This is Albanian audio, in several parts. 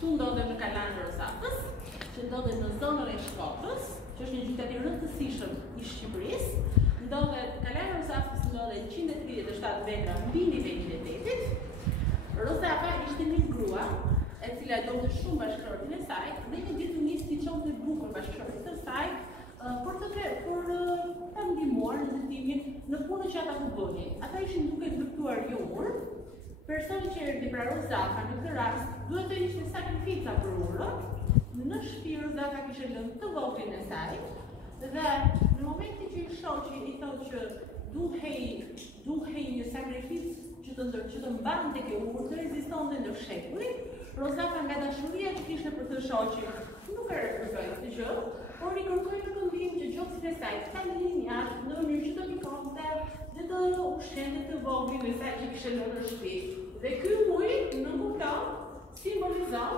Këtu ndodhem në Kalan Rozafës, që ndodhet në zonën e Shkodrës, që është një qytet rëndësishëm i Shqipërisë. Kalan Rozafës ndodhet 137 metra mbi nivelin e detit. Rozafa ishte një grua e cila donte shumë bashkëshortin e saj, dhe një ditë nisi t'i çonte bukur bashkëshortit të saj për ta ndihmuar në ndërtimin në punën që ata u bënin. Ata ishin duke ndërtuar jumur. Personi që erdhi pra Rozafa në këtë rast duhet të ishte sakrifica për urën. Në shtëpi Rozafa kishte lënë të voglin e saj, dhe në momentin që i shoqi i thotë që duhej një sakrificë që të mbante ke urë, të rezistonte në shekuj, Rozafa nga dashuria që kishte për të shoqin nuk e refuzoi këtë gjë, por i kërkoi në këndim që gjoksit e saj të dalin jashtë në mënyrë që të pikonte dhe të ushqente të voglin e saj që kishte lënë në shtëpi. Dhe ky ujë në kupton simbolizon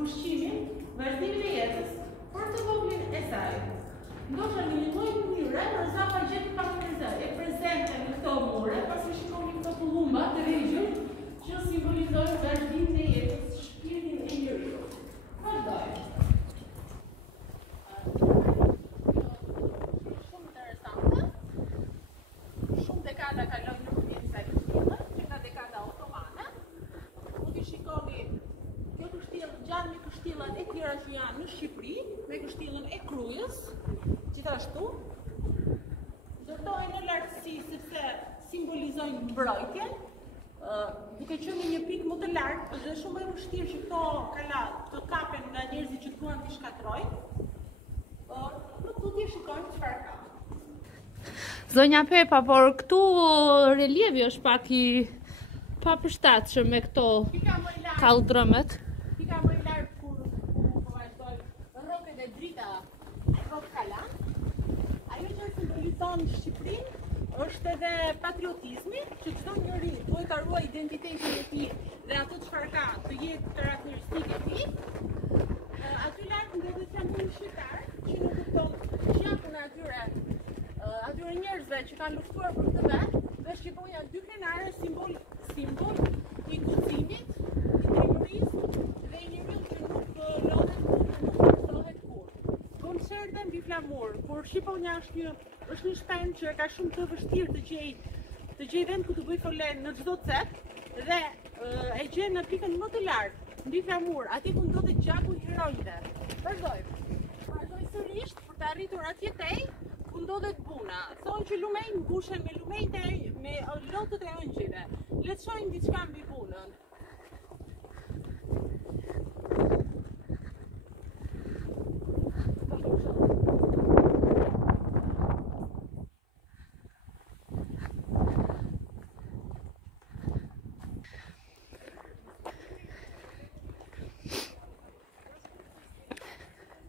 ushqimin, vazhdimin e jetës për të voglin e saj. Ndoshta në një lloj mënyre Rozafa gjeti pak e prezente në këto mure, pasi shikoni këto kullumba të vegjël që simbolizojnë vazhdimin e jetës, shpirtin e njeriu. Vazhdoj. Shumë interesante. Shumë dekada kalojnë nëpërmjet kësaj kështjelle, që nga dekada otomane. Mund t'i shikoni kjo kështjellë gjatë me kështjellat e tjera që janë në Shqipëri, me kështjellën e Krujës, gjithashtu ndërtohen në lartësi sepse simbolizojnë mbrojtjen, duke qenë në një pikë më të lartë, dhe shumë e vështirë që këto kala të kapen nga njerëzit që duan t'i shkatrojnë, nuk du t'i shikojnë çfarë ka. Zonja Pepa, por këtu relievi është pak i papërshtatshëm me këto kaldrëmet. Pika më e lartë kur vazhdoj rroket e drita rrok Kalan. Ajo që simbolizon Shqipërinë është edhe patriotizmi, që çdo njeri duhet ta ruajë identitetin e tij dhe ato çfarë ka të jetë karakteristike e tij. Aty lart ndodhet flamurin shqiptar, që nuk kupton gjakun e atyre njerëzve që kanë luftuar për këtë vend, dhe shqiponja dy krenare simbol i guximit, i trimërisë dhe i njeriu që nuk lodhet kur, nuk forcohet kur. Koncerte mbi flamur, kur shqiponja është një shpend që ka shumë të vështirë të gjej vend ku të bëj folen në çdo cep, dhe e gjen në pikën më të lartë, mbi flamur, atje ku ndodhet gjaku i heronjve. Vazhdoj sërish për të arritur atje tej, ku ndodhet Buna. Thonë që lumej mbushen me lumejt me lotët e ëngjëve. Le të shohim diçka mbi Bunën.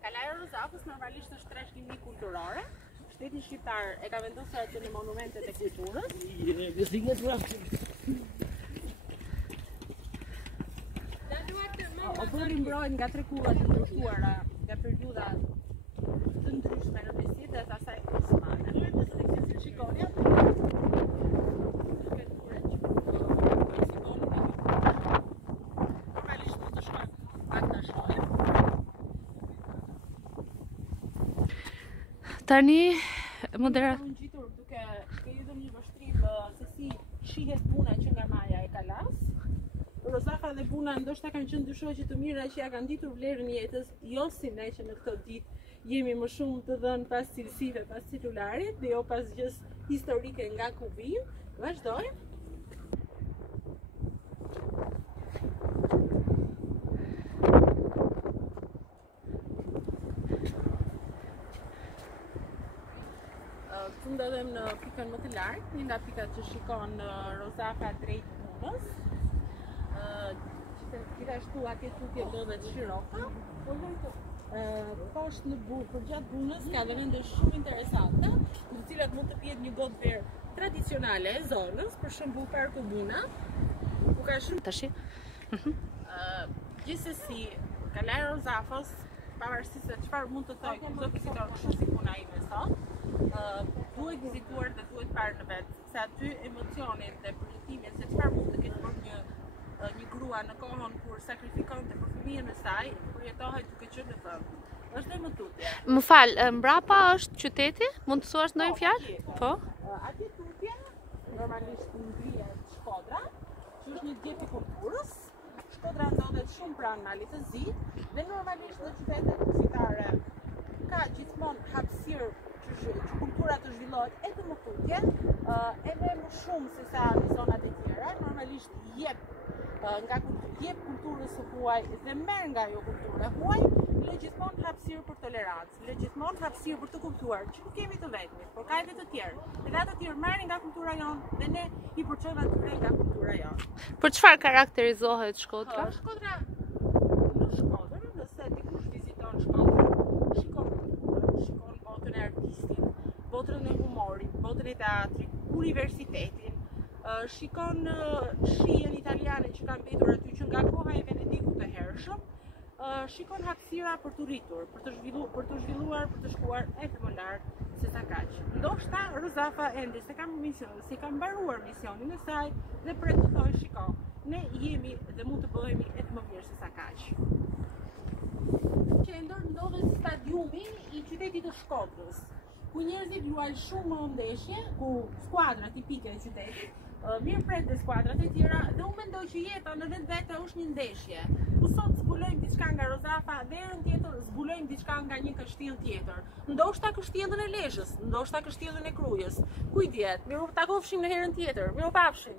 Kalaja Rozafës normalisht është trashëgimi kulturore. Shteti shqiptar e ka vendosur atë në monumentet e kulturës. Opëri mbrojnë nga trekullat të ndryshkuara nga periudha të ndryshme në mesit dhe të asaj osmane. Shikoni atë. Normalisht do të shkojmë pak ta shohim. Tani moderat. Unë ngjitur duke hedhur një vështrim se si shihet Buna që nga maja e Kalas. Rozafa dhe Buna ndoshta kanë qenë dy shoqe të mira që ja kanë ditur vlerën e jetës, jo si ne që në këtë ditë jemi më shumë të dhënë pas cilësive, pas celularit, dhe jo pas gjës historike nga ku vijmë. Vazhdojmë. Këtu ndodhem në pikën më të lartë, një nga pikat që shikon Rozafa drejt Bunës. Gjithashtu atje tutje ndodhet Shiroka. Poshtë në përgjatë Bunës ka dhe vende shumë interesante, në të cilat mund të pjetë një gotë verë tradicionale e zonës, për shembull Parku Buna, ku ka shumë Tashi. Gjithsesi, Kalaja Rozafës, pavarësisht se çfarë mund të thojë çdo vizitor kështu si puna ime sot, duhet vizituar dhe duhet parë në vetë, se aty emocionin dhe përjetimin se çfarë mund të ketë bërë një grua në kohën kur sakrifikonte për Shërbime e saj përjetohet duke qenë në vend. Është dhe më tutje. Më fal, mbrapa është qyteti? Mund të thuash ndonjë fjalë? Po. Atje tutje, normalisht ngrihet Shkodra, që është një djep i kulturës. Shkodra ndodhet shumë pranë malit të Zi dhe normalisht në qytetet kursitare ka gjithmonë hapësirë që kultura të zhvillohet edhe më tutje, edhe më shumë se sa në zonat e tjera. Normalisht jep kulturës së huaj dhe merr nga ajo kultura huaj, le gjithmonë hapësirë për tolerancë, le gjithmonë hapësirë për të kuptuar që nuk kemi të vetmit, por ka edhe të tjerë. Edhe ata të tjerë marrin nga kultura jonë dhe ne i përçojmë atyre nga kultura jonë. Për çfarë karakterizohet Shkodra? Shkodra, në Shkodër, nëse dikush viziton Shkodrën, shikon kulturën, shikon botën e artistit, botën e humorit, botën e teatrit, universitetin, shikon shijen italiane që kanë mbetur aty që nga koha e Venedikut të hershëm, shikon hapësira për të rritur, për të zhvilluar, për të shkuar edhe më lart se sa kaq. Ndoshta Rozafa ende se ka mbaruar misionin e saj dhe për të thojë shiko, ne jemi dhe mund të bëhemi edhe më mirë se sa kaq. Qendër ndodhet stadiumi i qytetit të Shkodrës, ku njerëzit luajnë shumë ndeshje, ku skuadra tipike e qytetit mirëpret dhe skuadrat e tjera dhe unë mendoj që jeta në vetvete është një ndeshje. Ku sot zbulojmë diçka nga Rozafa dhe herën tjetër zbulojmë diçka nga një kështjell tjetër. Ndoshta kështjellën e Lezhës, ndoshta kështjellën e Krujës. Kujt diet, miru takofshim në herën tjetër. Mirupafshim.